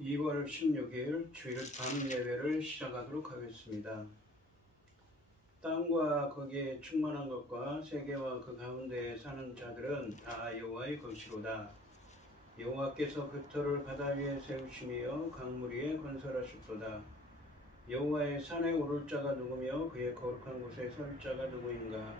(2월 16일) 주일 밤 예배를 시작하도록 하겠습니다. 땅과 거기에 충만한 것과 세계와 그 가운데에 사는 자들은 다 여호와의 것이로다. 여호와께서 그 터를 바다 위에 세우시며 강물 위에 건설하셨도다. 여호와의 산에 오를 자가 누구며 그의 거룩한 곳에 설 자가 누구인가?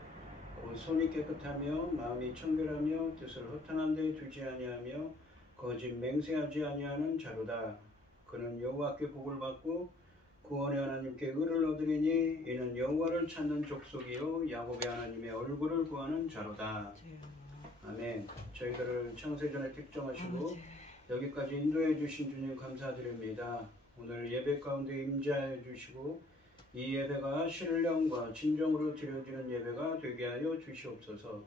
곧 손이 깨끗하며 마음이 청결하며 뜻을 허탄한 데 두지 아니하며 거짓 맹세하지 아니하는 자로다. 그는 여호와께 복을 받고 구원의 하나님께 의를 얻으리니 이는 여호와를 찾는 족속이요 야곱의 하나님의 얼굴을 구하는 자로다. 아멘. 저희들을 창세전에 택정하시고 여기까지 인도해 주신 주님 감사드립니다. 오늘 예배 가운데 임재해 주시고 이 예배가 신령과 진정으로 드려지는 예배가 되게 하여 주시옵소서.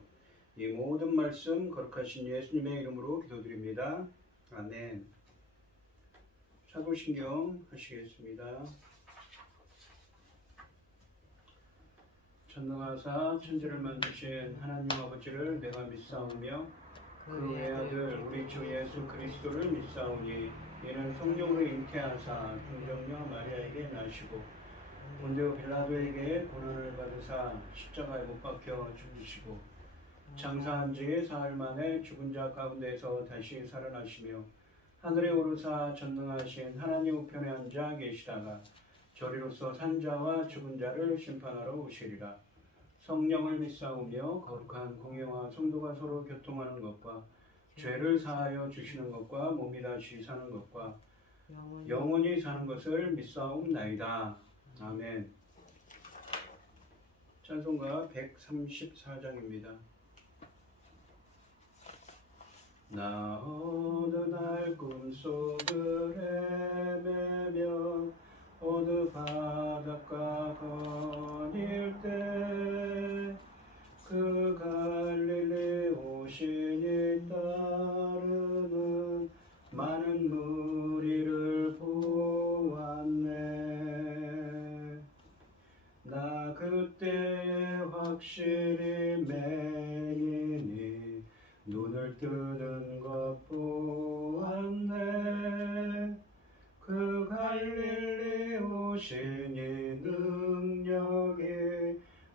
이 모든 말씀 거룩하신 예수님의 이름으로 기도드립니다. 아멘. 사도신경 하시겠습니다. 전능하사 천지를 만드신 하나님 아버지를 내가 믿사오며 그 외아들 우리 주 예수 그리스도를 믿사오니 이는 성령으로 잉태하사 동정녀 마리아에게 나시고 본디오 빌라도에게 고난을 받으사 십자가에 못 박혀 죽으시고 장사한 지 사흘 만에 죽은 자 가운데서 다시 살아나시며 하늘에 오르사 전능하신 하나님 우편에 앉아 계시다가 저리로서 산자와 죽은 자를 심판하러 오시리라. 성령을 믿사오며 거룩한 공예와 성도가 서로 교통하는 것과 죄를 사하여 주시는 것과 몸이 다시 사는 것과 영원히 사는 것을 믿사옵나이다. 아멘. 찬송가 134장입니다. 나 어느 날 꿈속을 헤매며 어느 바닷가 거닐 때 그 갈릴리 오신이 따르는 많은 무리를 보았네. 나 그때 확실히 맹인이 눈을 뜨는 것 보았네. 그 갈릴리 오신이 능력이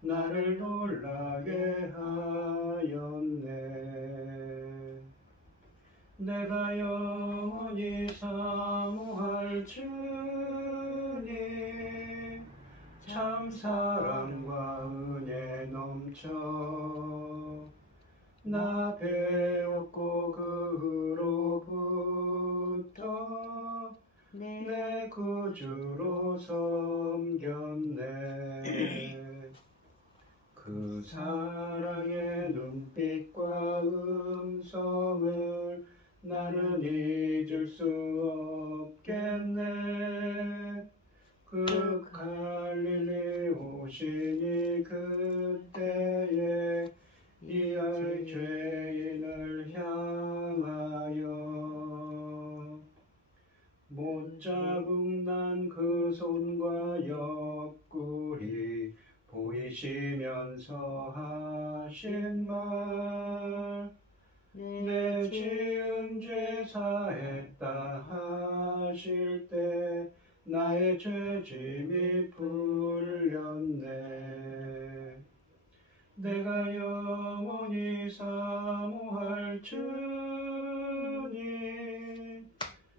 나를 놀라게 하였네. 내가 영원히 사모할 주님 참 사랑과 은혜 넘쳐 나 배웠고 그로부터 내 구주로 섬겼네. 그 사랑의 눈빛과 음성을 나는 잊을 수 없겠네. 그 갈릴리 오시니 그때에 이 아이 죄인을 향하여 못자국 난 그 손과 옆구리 보이시면서 하신 말 내 지은 죄 사했다 하실 때 나의 죄짐이 풀렸네. 내가 영원히 사모할 주님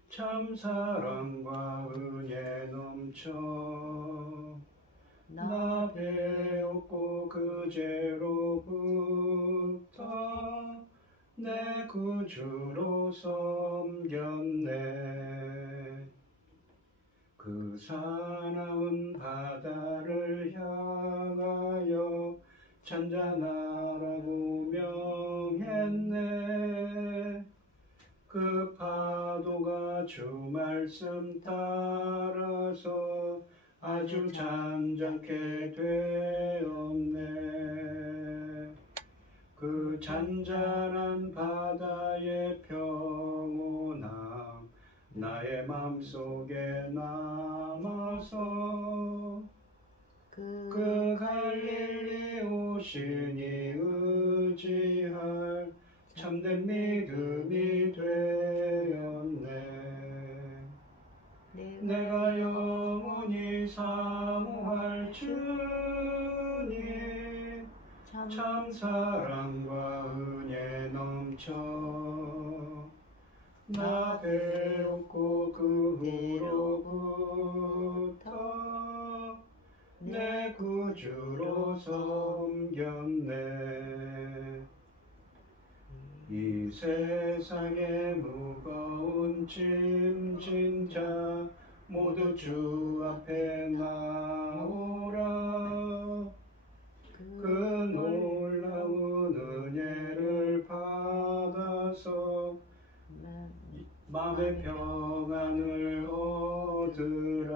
참 사랑과 은혜 넘쳐 나 배웠고 그제로부터 내 구주로 섬겼네. 그 사나운 바다를 향하 잔잔하라고 명했네. 그 파도가 주 말씀 따라서 아주 잔잔케 되었네. 그 잔잔한 바다의 평온함 나의 맘속에 남아서 그 갈릴리 오시니 의지할 참된 믿음이 되었네. 내가 영원히 사모할 주님 참 사랑과 은혜 넘쳐 나 배웠고 그 후로부터 내 구주로 섬겼네. 이 세상의 무거운 짐진 자 모두 주 앞에 나오라. 그 놀라운 은혜를 받아서 마음의 평안을 얻으라.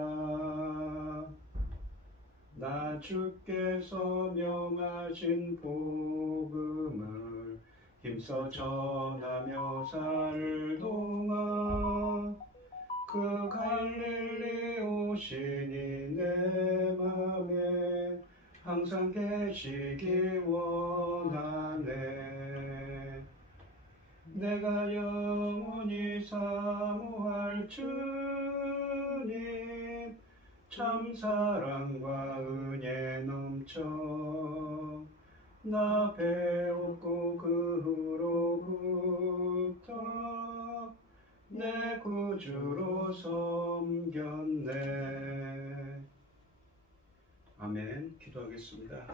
나 주께서 명하신 복음을 힘써 전하며 살동안 그 갈릴리 오시니 내 맘에 항상 계시기 원하네. 내가 영원히 사모할 주님 참 사랑과 은혜 넘쳐 나 배웠고 그 후로부터 내 구주로 섬겼네. 아멘. 기도하겠습니다.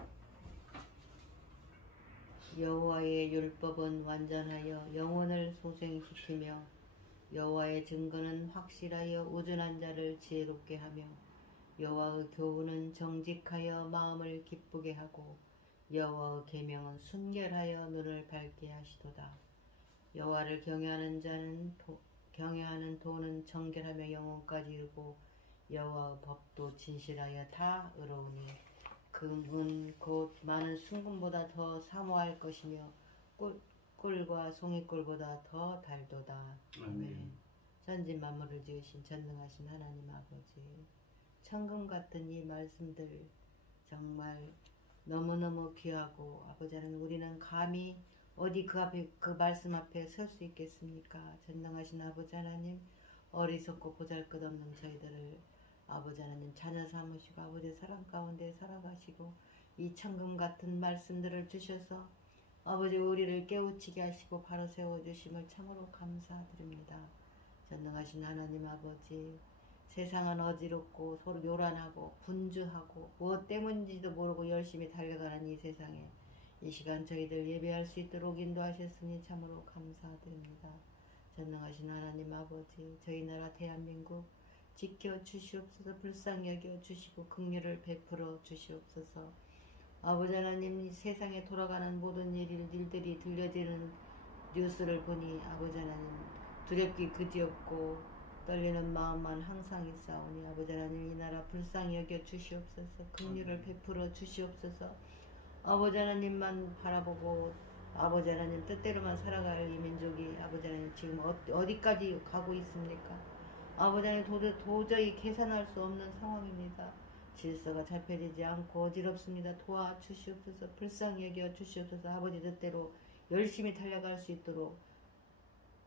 여호와의 율법은 완전하여 영혼을 소생시키며 여호와의 증거는 확실하여 우둔한 자를 지혜롭게 하며 여호와의 교훈은 정직하여 마음을 기쁘게 하고 여호와의 계명은 순결하여 눈을 밝게 하시도다. 여호와를 경외하는 도는 정결하며 영혼까지 이르고 여호와의 법도 진실하여 다 의로우니 금은 곧 많은 순금보다 더 사모할 것이며 꿀과 송이꿀보다 더 달도다. 아멘. 전진 만물을 지으신 전능하신 하나님 아버지, 천금 같은 이 말씀들 정말 너무너무 귀하고 아버지 하나님, 우리는 감히 어디 그 말씀 앞에 설 수 있겠습니까? 전능하신 아버지 하나님, 어리석고 보잘것없는 저희들을 아버지 하나님 자녀 삼으시고 아버지 사랑 가운데 살아가시고 이 천금 같은 말씀들을 주셔서 아버지 우리를 깨우치게 하시고 바로 세워주심을 참으로 감사드립니다. 전능하신 하나님 아버지, 세상은 어지럽고 서로 요란하고 분주하고 무엇 때문인지도 모르고 열심히 달려가는 이 세상에 이 시간 저희들 예배할 수 있도록 인도하셨으니 참으로 감사드립니다. 전능하신 하나님 아버지, 저희 나라 대한민국 지켜주시옵소서. 불쌍히 여겨주시고 긍휼을 베풀어 주시옵소서. 아버지 하나님, 이 세상에 돌아가는 모든 일들이 들려지는 뉴스를 보니 아버지 하나님 두렵기 그지없고 떨리는 마음만 항상 있사오니 아버지 하나님, 이 나라 불쌍히 여겨주시옵소서. 긍휼을 베풀어 주시옵소서. 아버지 하나님만 바라보고 아버지 하나님 뜻대로만 살아갈 이 민족이 아버지 하나님 지금 어디까지 가고 있습니까? 아버지 하나님, 도저히 계산할 수 없는 상황입니다. 질서가 잡혀지지 않고 어지럽습니다. 도와주시옵소서. 불쌍히 여겨 주시옵소서. 아버지 뜻대로 열심히 달려갈 수 있도록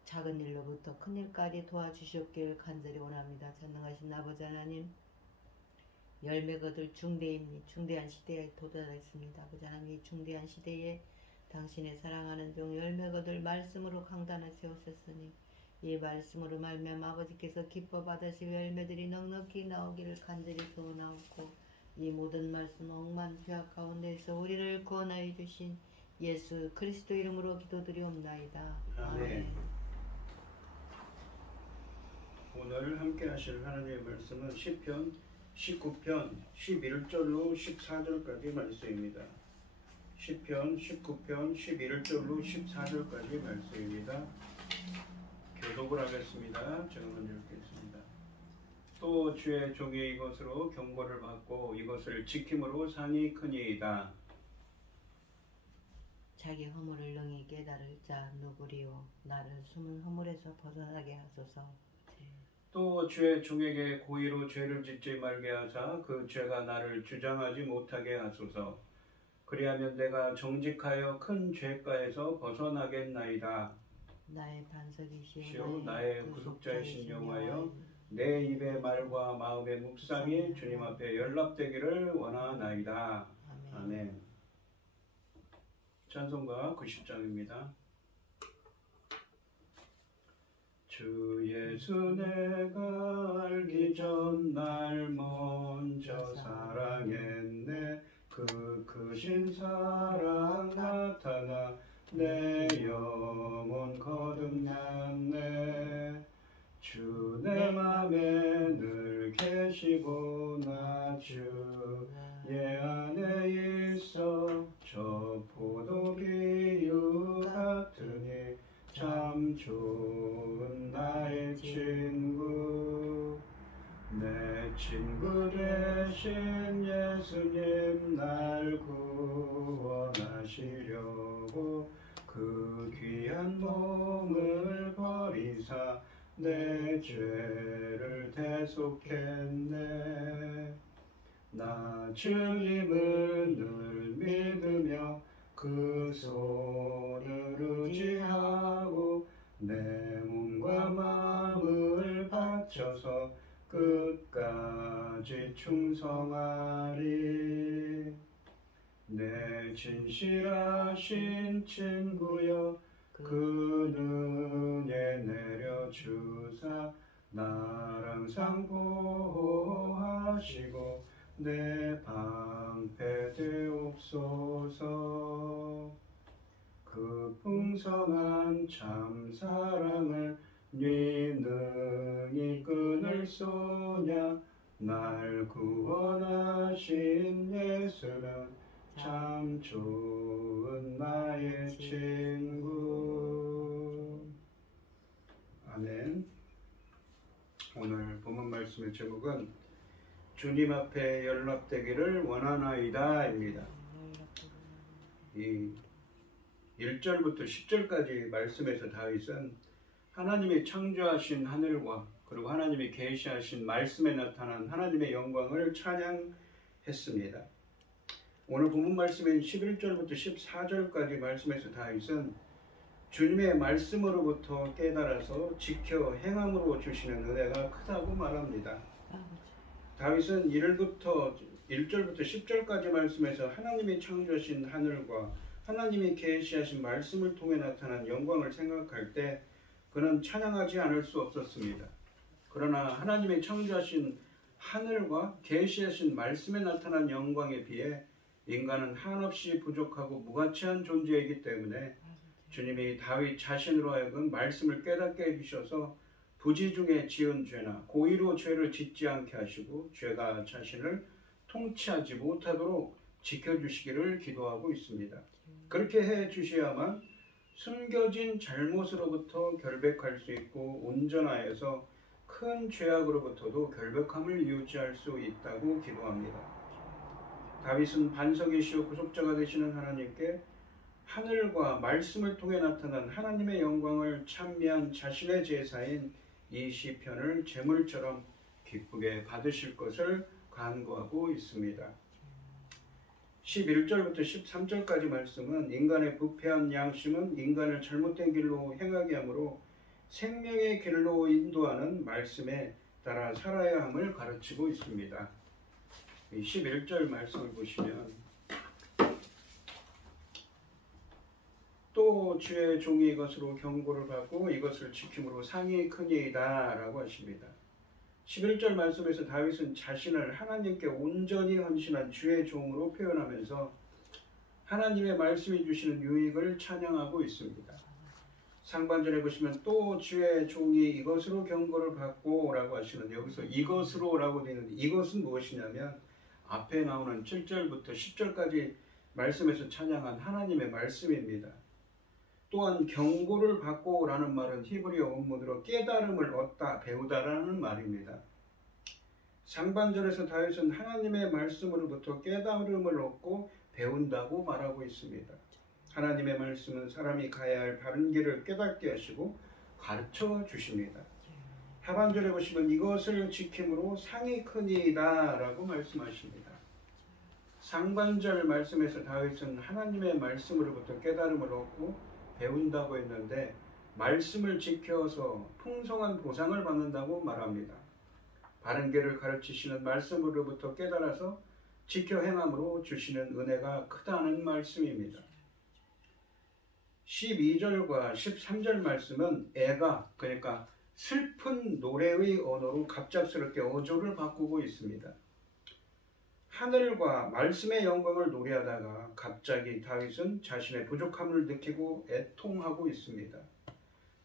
작은 일로부터 큰 일까지 도와주시옵길 간절히 원합니다. 전능하신 아버지 하나님, 열매 거둘 중대한 시대에 도달했습니다. 아버지 하나님, 이 중대한 시대에 당신의 사랑하는 종 열매 거둘 말씀으로 강단을 세우셨으니 이 말씀으로 말미암아 아버지께서 기뻐 받으실 열매들이 넉넉히 나오기를 간절히 소원하옵고 이 모든 말씀 억만 죄악 가운데서 우리를 구원하여 주신 예수 그리스도 이름으로 기도드리옵나이다. 아멘. 오늘 함께 하실 하나님의 말씀은 시편 19편 11절로 14절까지 말씀입니다. 시편 19편 11절로 14절까지 말씀입니다. 교독을 하겠습니다. 제가 먼저 읽겠습니다. 또 주의 종이 이것으로 경고를 받고 이것을 지킴으로 상이 크니이다. 자기 허물을 능히 깨달을 자 누구리요. 나를 숨은 허물에서 벗어나게 하소서. 또 주의 종에게 고의로 죄를 짓지 말게 하사 그 죄가 나를 주장하지 못하게 하소서. 그리하면 내가 정직하여 큰 죄가에서 벗어나겠나이다. 나의 반석이시오 시오 나의 구속자이신 여호와여, 내 입의 말과 마음의 묵상이 주님 앞에 연락되기를 원하나이다. 아멘. 찬송가 90장입니다. 주 예수 내가 알기 전 날 먼저 사랑했네. 그 크신 사랑 나타나 내 영혼 거듭났네. 주 내 맘에 늘 계시고 나 주의 안에 있어. 저 포도 비유 같으니 참 좋은 나의 친구. 내 친구 되신 예수님 날 구원하시려고 그 귀한 몸을 버리사 내 죄를 대속했네. 나 주님을 늘 믿으며 그 손을 의지하고 내 몸과 마음을 바쳐서 끝까지 충성하리. 내 진실하신 친구여, 그 은혜 내려주사 나랑 상보호하시고 내 방패 되옵소서. 그 풍성한 참 사랑을 네 능히 끊을 소냐. 날 구원하신 예수는 참 좋은 나의 친구. 아멘. 오늘 본문 말씀의 제목은 주님 앞에 연락되기를 원하나이다입니다. 이 1절부터 10절까지 말씀에서 다윗은 하나님이 창조하신 하늘과 그리고 하나님이 계시하신 말씀에 나타난 하나님의 영광을 찬양했습니다. 오늘 본문 말씀인 11절부터 14절까지 말씀에서 다윗은 주님의 말씀으로부터 깨달아서 지켜 행함으로 주시는 은혜가 크다고 말합니다. 다윗은 1절부터 10절까지 말씀에서 하나님이 창조하신 하늘과 하나님이 계시하신 말씀을 통해 나타난 영광을 생각할 때 그는 찬양하지 않을 수 없었습니다. 그러나 하나님이 창조하신 하늘과 계시하신 말씀에 나타난 영광에 비해 인간은 한없이 부족하고 무가치한 존재이기 때문에 주님이 다윗 자신으로 하여금 말씀을 깨닫게 해주셔서 부지 중에 지은 죄나 고의로 죄를 짓지 않게 하시고 죄가 자신을 통치하지 못하도록 지켜주시기를 기도하고 있습니다. 그렇게 해주셔야만 숨겨진 잘못으로부터 결백할 수 있고 온전하여서 큰 죄악으로부터도 결백함을 유지할 수 있다고 기도합니다. 다윗은 반석이시오 구속자가 되시는 하나님께 하늘과 말씀을 통해 나타난 하나님의 영광을 찬미한 자신의 제사인 이 시편을 제물처럼 기쁘게 받으실 것을 간구하고 있습니다. 11절부터 13절까지 말씀은 인간의 부패한 양심은 인간을 잘못된 길로 행하게 하므로 생명의 길로 인도하는 말씀에 따라 살아야 함을 가르치고 있습니다. 11절 말씀을 보시면 또 주의 종이 이것으로 경고를 받고 이것을 지킴으로 상이 크니이다 라고 하십니다. 11절 말씀에서 다윗은 자신을 하나님께 온전히 헌신한 주의 종으로 표현하면서 하나님의 말씀이 주시는 유익을 찬양하고 있습니다. 상반절에 보시면 또 주의 종이 이것으로 경고를 받고 라고 하시는데 여기서 이것으로 라고 되어 있는데 이것은 무엇이냐면 앞에 나오는 7절부터 10절까지 말씀에서 찬양한 하나님의 말씀입니다. 또한 경고를 받고 라는 말은 히브리어 원문으로 깨달음을 얻다, 배우다라는 말입니다. 상반절에서 다윗은 하나님의 말씀으로부터 깨달음을 얻고 배운다고 말하고 있습니다. 하나님의 말씀은 사람이 가야 할 바른 길을 깨닫게 하시고 가르쳐 주십니다. 하반절에 보시면 이것을 지킴으로 상이 크니이다 라고 말씀하십니다. 상반절 말씀에서 다윗은 하나님의 말씀으로부터 깨달음을 얻고 배운다고 했는데 말씀을 지켜서 풍성한 보상을 받는다고 말합니다. 바른 길을 가르치시는 말씀으로부터 깨달아서 지켜 행함으로 주시는 은혜가 크다는 말씀입니다. 12절과 13절 말씀은 애가, 그러니까 슬픈 노래의 언어로 갑작스럽게 어조를 바꾸고 있습니다. 하늘과 말씀의 영광을 노래하다가 갑자기 다윗은 자신의 부족함을 느끼고 애통하고 있습니다.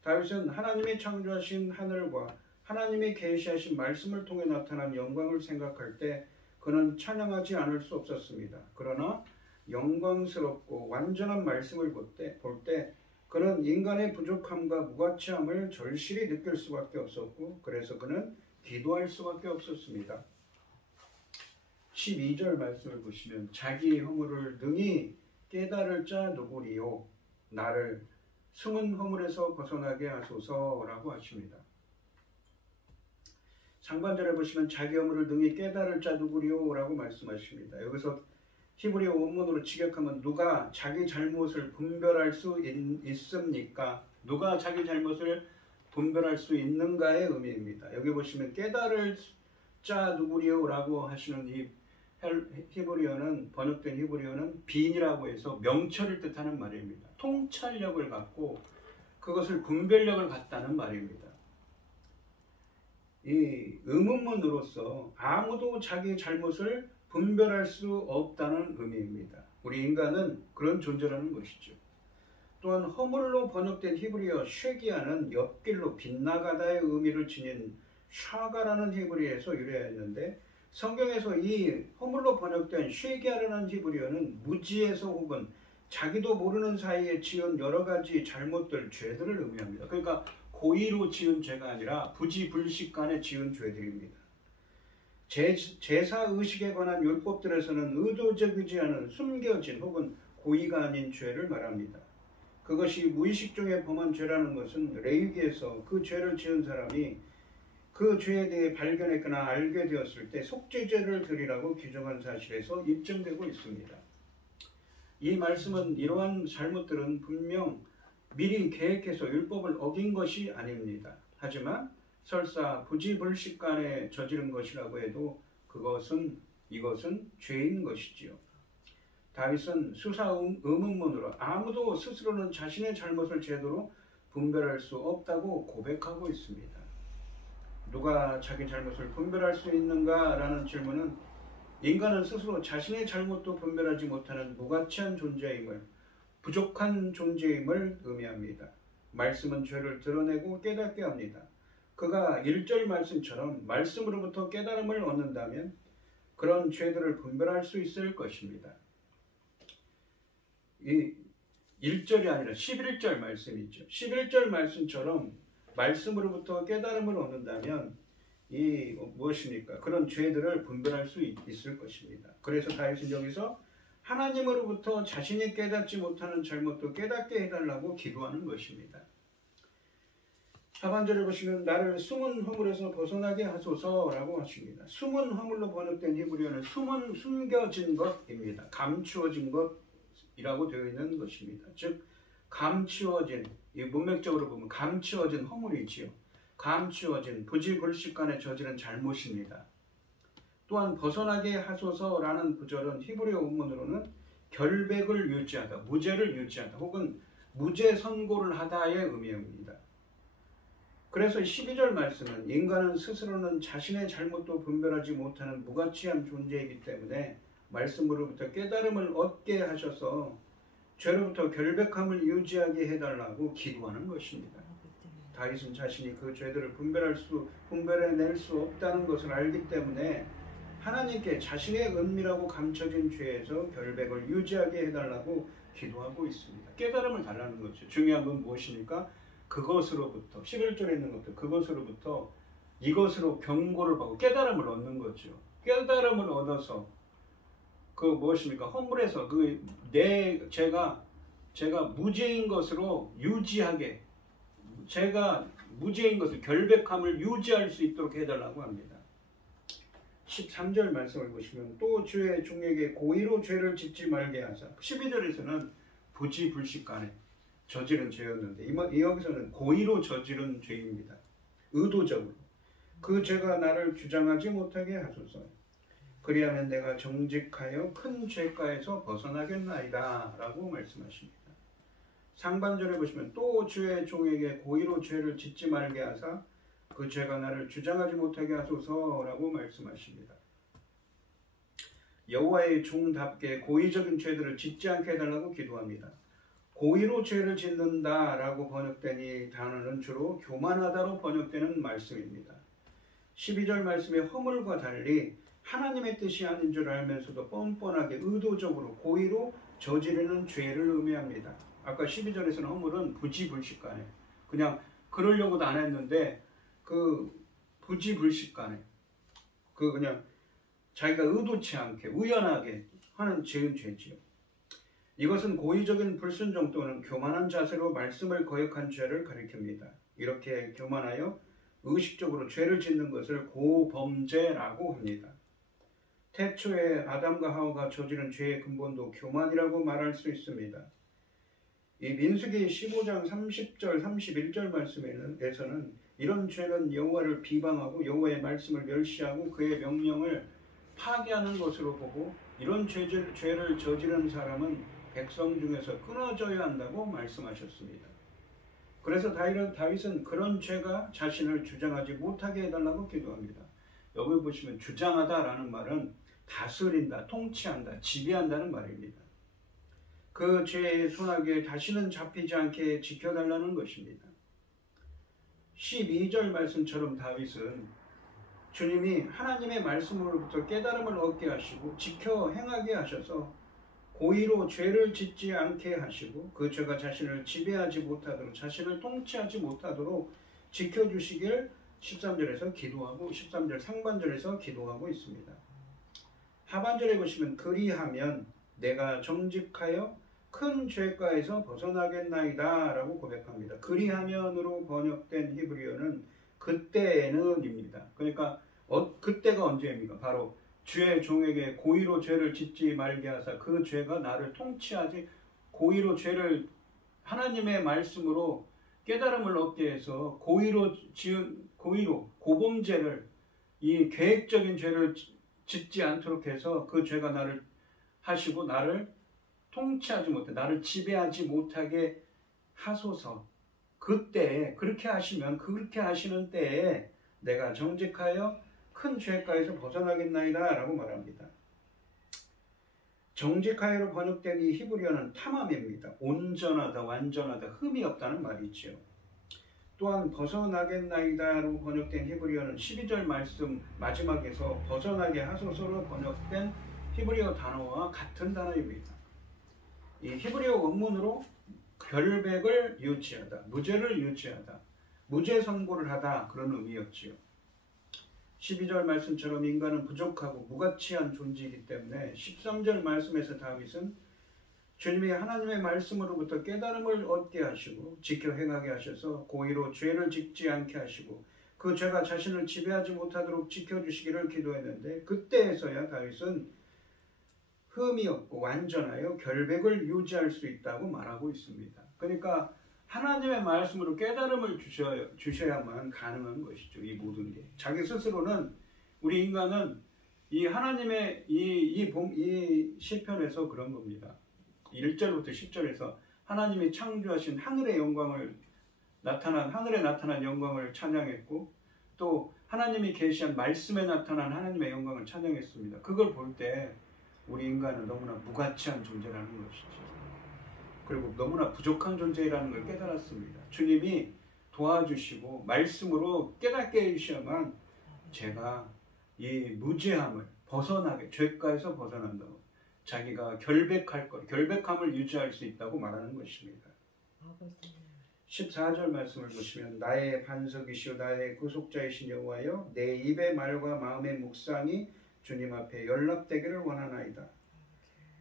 다윗은 하나님이 창조하신 하늘과 하나님이 계시하신 말씀을 통해 나타난 영광을 생각할 때 그는 찬양하지 않을 수 없었습니다. 그러나 영광스럽고 완전한 말씀을 볼 때 그는 인간의 부족함과 무가치함을 절실히 느낄 수밖에 없었고 그래서 그는 기도할 수밖에 없었습니다. 12절 말씀을 보시면 자기 허물을 능히 깨달을 자 누구리요 나를 숨은 허물에서 벗어나게 하소서라고 하십니다. 상반절에 보시면 자기 허물을 능히 깨달을 자 누구리요 라고 말씀하십니다. 여기서 히브리어 원문으로 직역하면 누가 자기 잘못을 분별할 수 있습니까? 누가 자기 잘못을 분별할 수 있는가의 의미입니다. 여기 보시면 깨달을 자 누구리요 라고 하시는 이 히브리어는 번역된 히브리어는 빈이라고 해서 명철을 뜻하는 말입니다. 통찰력을 갖고 그것을 분별력을 갖다는 말입니다. 이 의문문으로서 아무도 자기 잘못을 분별할 수 없다는 의미입니다. 우리 인간은 그런 존재라는 것이죠. 또한 허물로 번역된 히브리어 쉐기야는 옆길로 빗나가다의 의미를 지닌 샤가라는 히브리어에서 유래했는데 성경에서 이 허물로 번역된 쉐기야라는 히브리어는 무지에서 혹은 자기도 모르는 사이에 지은 여러 가지 잘못들, 죄들을 의미합니다. 그러니까 고의로 지은 죄가 아니라 부지불식간에 지은 죄들입니다. 제사의식에 관한 율법들에서는 의도적이지 않은 숨겨진 혹은 고의가 아닌 죄를 말합니다. 그것이 무의식 중에 범한 죄라는 것은 레위기에서 그 죄를 지은 사람이 그 죄에 대해 발견했거나 알게 되었을 때 속죄제를 드리라고 규정한 사실에서 입증되고 있습니다. 이 말씀은 이러한 잘못들은 분명 미리 계획해서 율법을 어긴 것이 아닙니다. 하지만 설사 부지불식간에 저지른 것이라고 해도 이것은 죄인 것이지요. 다윗은 수사 의문문으로 아무도 스스로는 자신의 잘못을 제대로 분별할 수 없다고 고백하고 있습니다. 누가 자기 잘못을 분별할 수 있는가? 라는 질문은 인간은 스스로 자신의 잘못도 분별하지 못하는 무가치한 존재임을, 부족한 존재임을 의미합니다. 말씀은 죄를 드러내고 깨닫게 합니다. 그가 1절 말씀처럼 말씀으로부터 깨달음을 얻는다면 그런 죄들을 분별할 수 있을 것입니다. 이 1절이 아니라 11절 말씀이죠. 11절 말씀처럼 말씀으로부터 깨달음을 얻는다면 무엇입니까? 그런 죄들을 분별할 수 있을 것입니다. 그래서 다윗은 여기서 하나님으로부터 자신이 깨닫지 못하는 잘못도 깨닫게 해달라고 기도하는 것입니다. 하반절에 보시면 나를 숨은 허물에서 벗어나게 하소서라고 하십니다. 숨은 허물로 번역된 히브리어는 숨겨진 것입니다. 감추어진 것이라고 되어 있는 것입니다. 즉 감추어진, 문맥적으로 보면 감추어진 허물이지요. 감추어진 부지불식간에 저지른 잘못입니다. 또한 벗어나게 하소서라는 구절은 히브리어 원문으로는 결백을 유지하다, 무죄를 유지하다 혹은 무죄 선고를 하다의 의미입니다. 그래서 12절 말씀은 인간은 스스로는 자신의 잘못도 분별하지 못하는 무가치한 존재이기 때문에 말씀으로부터 깨달음을 얻게 하셔서 죄로부터 결백함을 유지하게 해달라고 기도하는 것입니다. 다윗은 자신이 그 죄들을 분별해낼 수 없다는 것을 알기 때문에 하나님께 자신의 은밀하고 감춰진 죄에서 결백을 유지하게 해달라고 기도하고 있습니다. 깨달음을 달라는 거죠. 중요한 건 무엇입니까? 그것으로부터 11절에 있는 것도 그것으로부터 이것으로 경고를 받고 깨달음을 얻는 거죠. 깨달음을 얻어서 그 무엇입니까? 허물에서 제가 무죄인 것으로 유지하게, 제가 무죄인 것을 결백함을 유지할 수 있도록 해달라고 합니다. 13절 말씀을 보시면 또 주의 종에게 고의로 죄를 짓지 말게 하사. 12절에서는 부지불식간에 저지른 죄였는데 여기서는 고의로 저지른 죄입니다. 의도적으로. 그 죄가 나를 주장하지 못하게 하소서. 그리하면 내가 정직하여 큰 죄가에서 벗어나겠나이다 라고 말씀하십니다. 상반절에 보시면 또 주의 종에게 고의로 죄를 짓지 말게 하사 그 죄가 나를 주장하지 못하게 하소서라고 말씀하십니다. 여호와의 종답게 고의적인 죄들을 짓지 않게 해달라고 기도합니다. 고의로 죄를 짓는다라고 번역된 이 단어는 주로 교만하다로 번역되는 말씀입니다. 12절 말씀의 허물과 달리 하나님의 뜻이 아닌 줄 알면서도 뻔뻔하게 의도적으로 고의로 저지르는 죄를 의미합니다. 아까 12절에서는 허물은 부지불식간에 그냥 그러려고도 안 했는데 그 부지불식간에 그냥 자기가 의도치 않게 우연하게 하는 죄지요. 이것은 고의적인 불순종 또는 교만한 자세로 말씀을 거역한 죄를 가리킵니다. 이렇게 교만하여 의식적으로 죄를 짓는 것을 고범죄라고 합니다. 태초에 아담과 하와가 저지른 죄의 근본도 교만이라고 말할 수 있습니다. 이 민수기 15장 30절 31절 말씀에서는 이런 죄는 여호와를 비방하고 여호와의 말씀을 멸시하고 그의 명령을 파기하는 것으로 보고 이런 죄를 저지른 사람은 백성 중에서 끊어져야 한다고 말씀하셨습니다. 그래서 다윗은 그런 죄가 자신을 주장하지 못하게 해달라고 기도합니다. 여기 보시면 주장하다라는 말은 다스린다, 통치한다, 지배한다는 말입니다. 그 죄의 손아귀에 다시는 잡히지 않게 지켜달라는 것입니다. 12절 말씀처럼 다윗은 주님이 하나님의 말씀으로부터 깨달음을 얻게 하시고 지켜 행하게 하셔서 고의로 죄를 짓지 않게 하시고 그 죄가 자신을 지배하지 못하도록 자신을 통치하지 못하도록 지켜주시길 13절에서 기도하고 13절 상반절에서 기도하고 있습니다. 하반절에 보시면 그리하면 내가 정직하여 큰 죄가에서 벗어나겠나이다 라고 고백합니다. 그리하면으로 번역된 히브리어는 그때에는입니다. 그러니까 그때가 언제입니까? 바로 주의 종에게 고의로 죄를 짓지 말게 하사 그 죄가 나를 통치하지 고의로 죄를 하나님의 말씀으로 깨달음을 얻게 해서 고의로 고범죄를 이 계획적인 죄를 짓지 않도록 해서 그 죄가 나를 하시고 나를 통치하지 못해 나를 지배하지 못하게 하소서. 그때에 그렇게 하시면 그렇게 하시는 때에 내가 정직하여 큰 죄가에서 벗어나겠나이다 라고 말합니다. 정직하여로 번역된 이 히브리어는 타맘입니다. 온전하다, 완전하다, 흠이 없다는 말이죠. 또한 벗어나겠나이다로 번역된 히브리어는 12절 말씀 마지막에서 벗어나게 하소서로 번역된 히브리어 단어와 같은 단어입니다. 이 히브리어 원문으로 결백을 유지하다, 무죄를 유지하다, 무죄 선고를 하다 그런 의미였지요. 12절 말씀처럼 인간은 부족하고 무가치한 존재이기 때문에 13절 말씀에서 다윗은 주님이 하나님의 말씀으로부터 깨달음을 얻게 하시고 지켜 행하게 하셔서 고의로 죄를 짓지 않게 하시고 그 죄가 자신을 지배하지 못하도록 지켜주시기를 기도했는데 그때에서야 다윗은 흠이 없고 완전하여 결백을 유지할 수 있다고 말하고 있습니다. 그러니까 하나님의 말씀으로 깨달음을 주셔야만 가능한 것이죠. 이 모든 게. 자기 스스로는 우리 인간은 이 하나님의 이 시편에서 그런 겁니다. 1절부터 10절에서 하나님이 창조하신 하늘에 나타난 영광을 찬양했고 또 하나님이 계시한 말씀에 나타난 하나님의 영광을 찬양했습니다. 그걸 볼 때 우리 인간은 너무나 무가치한 존재라는 것이죠. 그리고 너무나 부족한 존재라는 걸 깨달았습니다. 주님이 도와주시고 말씀으로 깨닫게 해주셔야만 제가 이 무죄함을 벗어나게, 죄가에서 벗어난다고. 자기가 결백함을 유지할 수 있다고 말하는 것입니다. 14절 말씀을 보시면 나의 반석이시오 나의 구속자이신 여호와여 내 입의 말과 마음의 묵상이 주님 앞에 연락되기를 원하나이다.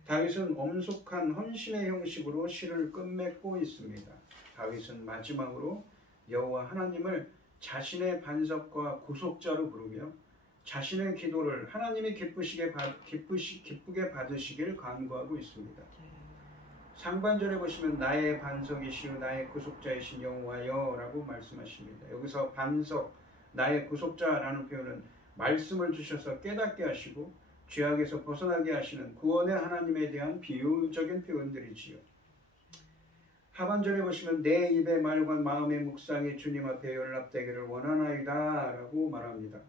다윗은 엄숙한 헌신의 형식으로 시를 끝맺고 있습니다. 다윗은 마지막으로 여호와 하나님을 자신의 반석과 구속자로 부르며 자신의 기도를 하나님이 기쁘게 받으시길 간구하고 있습니다. 상반절에 보시면 나의 반석이시오 나의 구속자이신 여호와여 라고 말씀하십니다. 여기서 반석, 나의 구속자라는 표현은 말씀을 주셔서 깨닫게 하시고 죄악에서 벗어나게 하시는 구원의 하나님에 대한 비유적인 표현들이지요. 하반절에 보시면 내 입의 말과 마음의 묵상이 주님 앞에 연락되기를 원하나이다 라고 말합니다.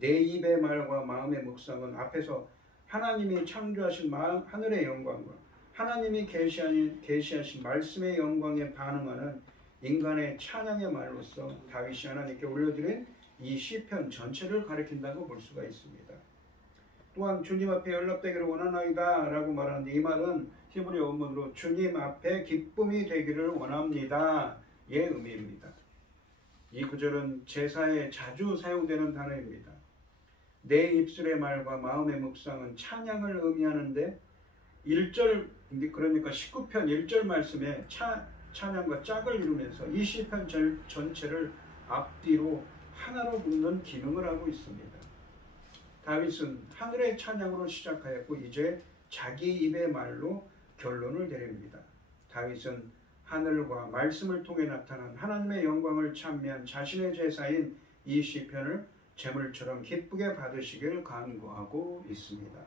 내 입의 말과 마음의 묵상은 앞에서 하나님이 창조하신 하늘의 영광과 하나님이 계시하신 말씀의 영광에 반응하는 인간의 찬양의 말로서 다윗이 하나님께 올려드린 이 시편 전체를 가리킨다고 볼 수가 있습니다. 또한 주님 앞에 연락되기를 원하나이다 라고 말하는데 이 말은 히브리 원문으로 주님 앞에 기쁨이 되기를 원합니다 의 의미입니다. 이 구절은 제사에 자주 사용되는 단어입니다. 내 입술의 말과 마음의 묵상은 찬양을 의미하는데 1절 그러니까 19편 1절 말씀에 찬양과 짝을 이루면서 이 시편 전체를 앞뒤로 하나로 묶는 기능을 하고 있습니다. 다윗은 하늘의 찬양으로 시작하였고 이제 자기 입의 말로 결론을 내립니다. 다윗은 하늘과 말씀을 통해 나타난 하나님의 영광을 찬미한 자신의 제사인 이 시편을 제물처럼 기쁘게 받으시길 간구하고 있습니다.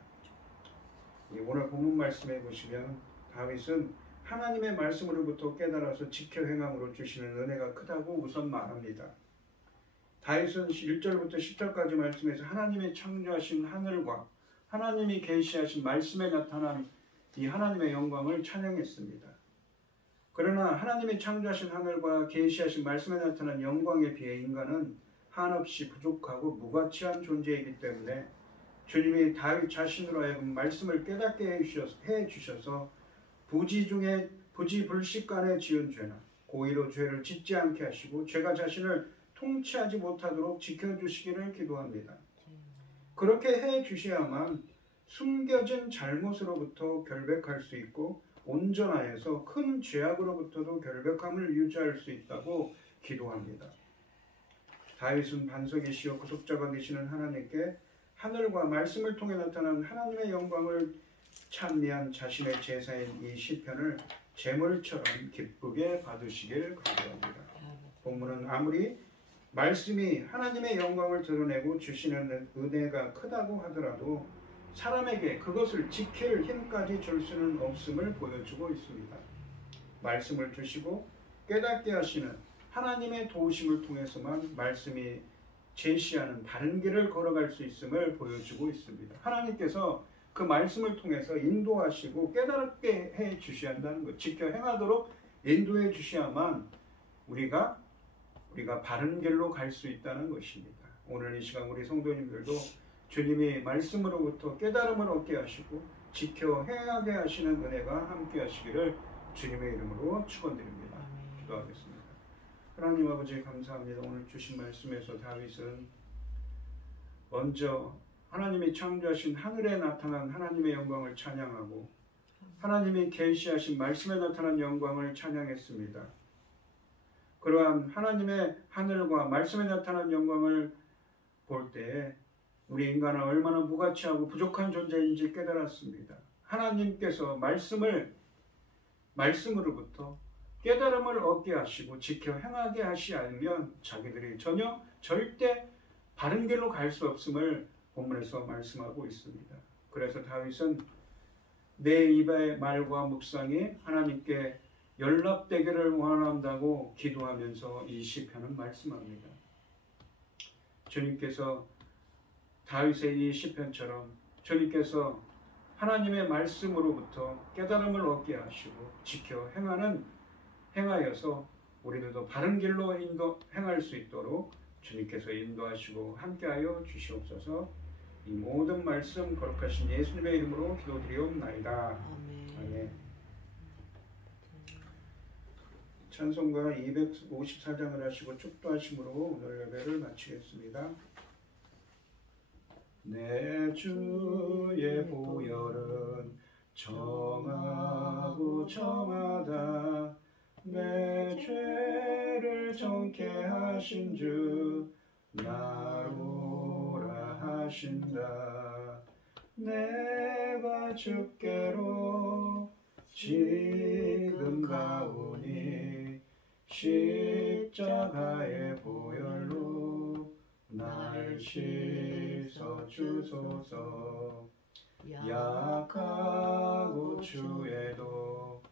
오늘 본문 말씀에 보시면 다윗은 하나님의 말씀으로부터 깨달아서 지켜 행함으로 주시는 은혜가 크다고 우선 말합니다. 다윗은 1절부터 10절까지 말씀에서 하나님이 창조하신 하늘과 하나님이 계시하신 말씀에 나타난 이 하나님의 영광을 찬양했습니다. 그러나 하나님이 창조하신 하늘과 계시하신 말씀에 나타난 영광에 비해 인간은 한없이 부족하고 무가치한 존재이기 때문에 주님이 다윗 자신으로 하여금 말씀을 깨닫게 해주셔서 부지불식간에 지은 죄나 고의로 죄를 짓지 않게 하시고 죄가 자신을 통치하지 못하도록 지켜주시기를 기도합니다. 그렇게 해주셔야만 숨겨진 잘못으로부터 결백할 수 있고 온전하여서 큰 죄악으로부터도 결백함을 유지할 수 있다고 기도합니다. 다윗은 반석이시여 구속자가 되시는 하나님께 하늘과 말씀을 통해 나타난 하나님의 영광을 찬미한 자신의 제사인 이 시편을 제물처럼 기쁘게 받으시길 간구합니다. 본문은 아무리 말씀이 하나님의 영광을 드러내고 주시는 은혜가 크다고 하더라도 사람에게 그것을 지킬 힘까지 줄 수는 없음을 보여주고 있습니다. 말씀을 주시고 깨닫게 하시는 하나님의 도우심을 통해서만 말씀이 제시하는 바른 길을 걸어갈 수 있음을 보여주고 있습니다. 하나님께서 그 말씀을 통해서 인도하시고 깨닫게 해 주셔야 한다는 것, 지켜 행하도록 인도해 주셔야만 우리가 바른 길로 갈 수 있다는 것입니다. 오늘 이 시간 우리 성도님들도 주님이 말씀으로부터 깨달음을 얻게 하시고 지켜 행하게 하시는 은혜가 함께 하시기를 주님의 이름으로 축원드립니다. 기도하겠습니다. 하나님 아버지 감사합니다. 오늘 주신 말씀에서 다윗은 먼저 하나님이 창조하신 하늘에 나타난 하나님의 영광을 찬양하고 하나님이 계시하신 말씀에 나타난 영광을 찬양했습니다. 그러한 하나님의 하늘과 말씀에 나타난 영광을 볼 때에 우리 인간은 얼마나 무가치하고 부족한 존재인지 깨달았습니다. 하나님께서 말씀으로부터 깨달음을 얻게 하시고 지켜 행하게 하시면 자기들이 절대 바른 길로 갈 수 없음을 본문에서 말씀하고 있습니다. 그래서 다윗은 내 입의 말과 묵상이 하나님께 연락되기를 원한다고 기도하면서 이 시편은 말씀합니다. 주님께서 다윗의 이 시편처럼 주님께서 하나님의 말씀으로부터 깨달음을 얻게 하시고 지켜 행하여서 우리들도 바른 길로 행할 수 있도록 주님께서 인도하시고 함께하여 주시옵소서. 이 모든 말씀 거룩하신 예수님의 이름으로 기도드리옵나이다. 아멘. 아멘. 찬송가 254장을 하시고 축도하심으로 오늘 예배를 마치겠습니다. 내 주의 보혈은 정하고 정하다. 내 죄를 정케 하신 주 나로라 하신다. 내가 주께로 지금 가오니 십자가의 보혈로 날 씻어 주소서. 약하고 추해도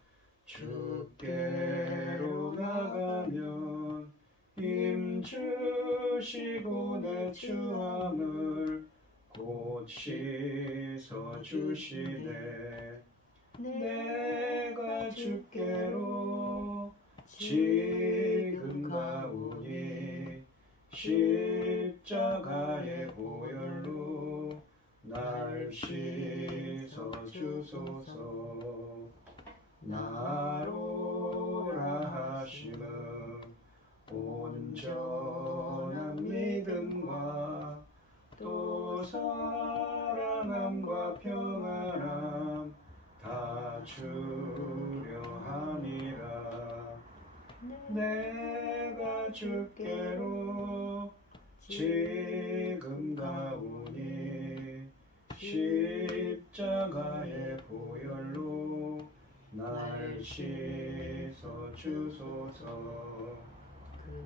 주께로 나가면 힘 주시고 내 추함을 곧 씻어 주시네. 내가 주께로 지금 가오니 십자가의 보혈로 날 씻어 주소서. 나로라 하심은 온전한 믿음과 또 사랑함과 평안함 다 주려 함이라. 내가 주께로 지금 가오니 십자가의 보혈로 날 씻어 주소서.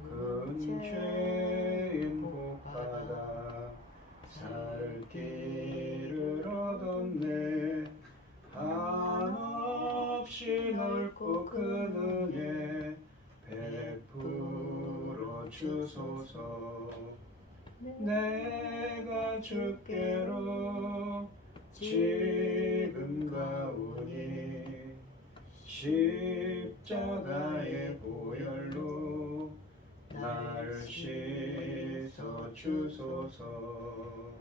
큰 죄인 복받아 살 길을 얻었네. 한없이 넓고 큰 은혜 베풀어 주소서. 내가 주께로 지금 가오니 십자가의 보혈로 날 씻어 주소서.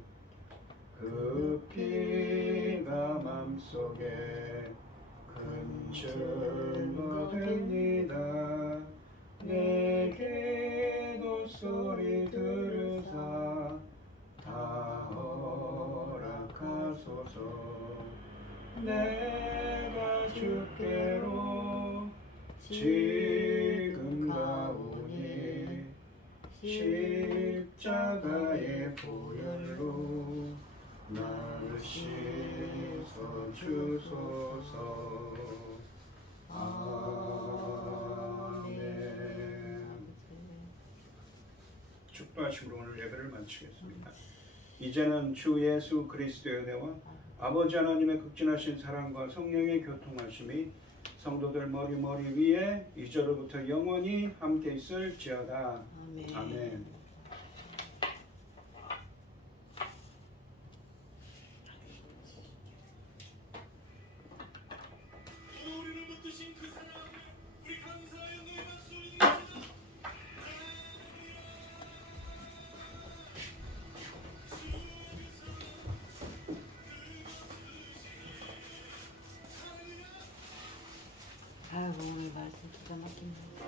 그 피가 맘속에 큰 증거 됩니다. 내 기도 소리 들으사 다 허락하소서. 내가 주께로 지금 가오니 십자가의 보혈로 날 씻어 주소서. 아멘. 축도하심으로 오늘 예배를 마치겠습니다. 이제는 주 예수 그리스도의 은혜와 아버지 하나님의 극진하신 사랑과 성령의 교통하심이 성도들 머리 위에 이제로부터 영원히 함께 있을지어다. 아멘. 아멘. 우리를 붙드신 그 사랑 우리 감사하여 너의 박수 올리는 아이고 오늘 말씀 기가 막힌 말씀.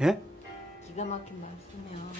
예? 기가 막힌 말씀이야.